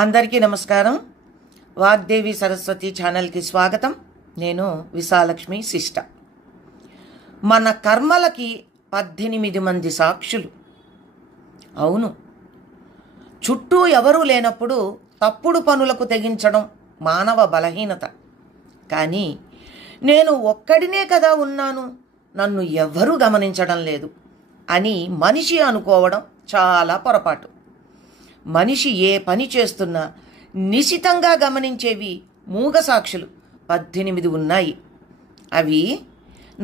అందరికీ నమస్కారం. వాగ్దేవి సరస్వతి ఛానల్కి స్వాగతం. నేను విశాలక్ష్మి శిష్ట. మన కర్మలకి 18 మంది సాక్షులు. అవును, చుట్టూ ఎవరూ లేనప్పుడు తప్పుడు పనులకు తెగించడం మానవ బలహీనత. కానీ నేను ఒక్కడినే కదా ఉన్నాను, నన్ను ఎవ్వరూ గమనించడం లేదు అని మనిషి అనుకోవడం చాలా పొరపాటు. మనిషి ఏ పని చేస్తున్నా నిశితంగా గమనించేవి మూగ సాక్షులు 18 ఉన్నాయి. అవి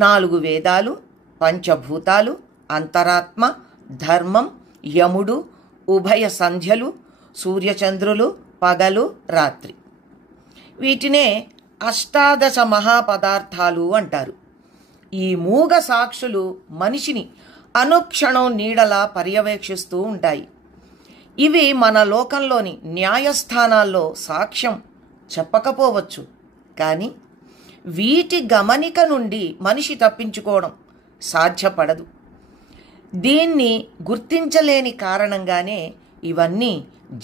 4 వేదాలు, పంచభూతాలు, అంతరాత్మ, ధర్మం, యముడు, ఉభయ సంధ్యలు, సూర్యచంద్రులు, పగలు, రాత్రి. వీటినే అష్టాదశ మహాపదార్థాలు అంటారు. ఈ మూగ సాక్షులు మనిషిని అనుక్షణం నీడలా పర్యవేక్షిస్తూ ఉంటాయి. ఇవి మన లోకంలోని న్యాయస్థానాల్లో సాక్ష్యం చెప్పకపోవచ్చు, కానీ వీటి గమనిక నుండి మనిషి తప్పించుకోవడం సాధ్యపడదు. దీన్ని గుర్తించలేని కారణంగానే ఇవన్నీ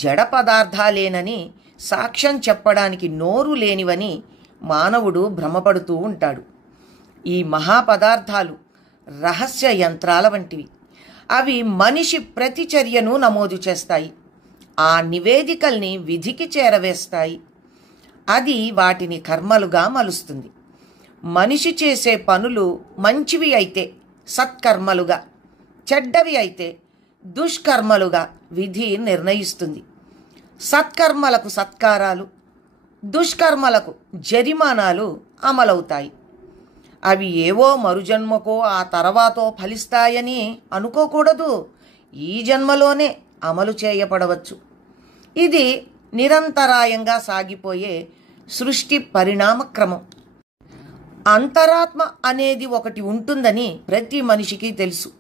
జడ పదార్థాలేనని సాక్ష్యం చెప్పడానికి నోరు లేనివని మానవుడు భ్రమపడుతూ ఉంటాడు. ఈ మహాపదార్థాలు రహస్య యంత్రాల వంటివి. అవి మనిషి ప్రతిచర్యను నమోదు చేస్తాయి, ఆ నివేదికల్ని విధికి చేరవేస్తాయి. అది వాటిని కర్మలుగా మలుస్తుంది. మనిషి చేసే పనులు మంచివి అయితే సత్కర్మలుగా, చెడ్డవి అయితే దుష్కర్మలుగా విధి నిర్ణయిస్తుంది. సత్కర్మలకు సత్కారాలు, దుష్కర్మలకు జరిమానాలు అమలవుతాయి. అవి ఏవో మరుజన్మకో ఆ తర్వాతో ఫలిస్తాయని అనుకోకూడదు. ఈ జన్మలోనే అమలు చేయబడవచ్చు. ఇది నిరంతరాయంగా సాగిపోయే సృష్టి పరిణామక్రమం. అంతరాత్మ అనేది ఒకటి ఉంటుందని ప్రతి మనిషికి తెలుసు.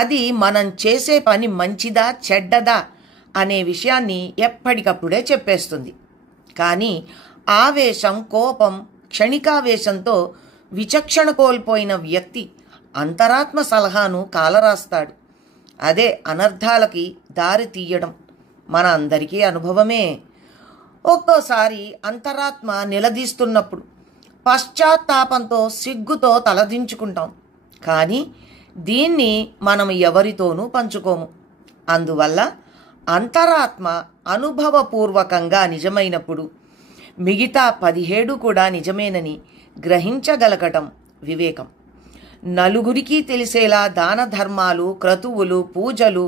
అది మనం చేసే పని మంచిదా చెడ్డదా అనే విషయాన్ని ఎప్పటికప్పుడే చెప్పేస్తుంది. కానీ ఆవేశం, కోపం, క్షణికావేశంతో విచక్షణ కోల్పోయిన వ్యక్తి అంతరాత్మ సలహాను కాలరాస్తాడు. అదే అనర్థాలకి దారి తీయడం మన అందరికీ అనుభవమే. ఒక్కోసారి అంతరాత్మ నిలదీస్తున్నప్పుడు పశ్చాత్తాపంతో, సిగ్గుతో తలదించుకుంటాం. కానీ దీన్ని మనం ఎవరితోనూ పంచుకోము. అందువల్ల అంతరాత్మ అనుభవపూర్వకంగా నిజమైనప్పుడు మిగతా 17 కూడా నిజమేనని గ్రహించగలగటం వివేకం. నలుగురికి తెలిసేలా దాన ధర్మాలు, క్రతువులు, పూజలు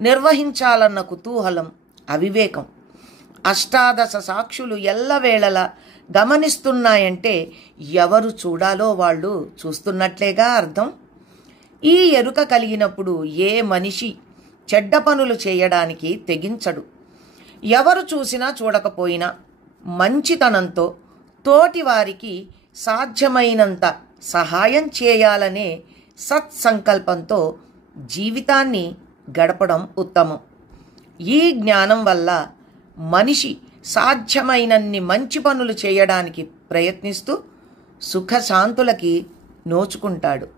నిర్వహించాలన్న కుతూహలం అవివేకం. అష్టాదశ సాక్షులు ఎల్లవేళలా గమనిస్తున్నాయంటే ఎవరు చూడాలో వాళ్ళు చూస్తున్నట్లేగా అర్థం. ఈ ఎరుక కలిగినప్పుడు ఏ మనిషి చెడ్డ పనులు చేయడానికి తెగించడు. ఎవరు చూసినా చూడకపోయినా మంచితనంతో తోటివారికి సాధ్యమైనంత సహాయం చేయాలనే సత్సంకల్పంతో జీవితాన్ని గడపడం ఉత్తమం. ఈ జ్ఞానం వల్ల మనిషి సాధ్యమైనన్ని మంచి పనులు చేయడానికి ప్రయత్నిస్తూ సుఖశాంతులకి నోచుకుంటాడు.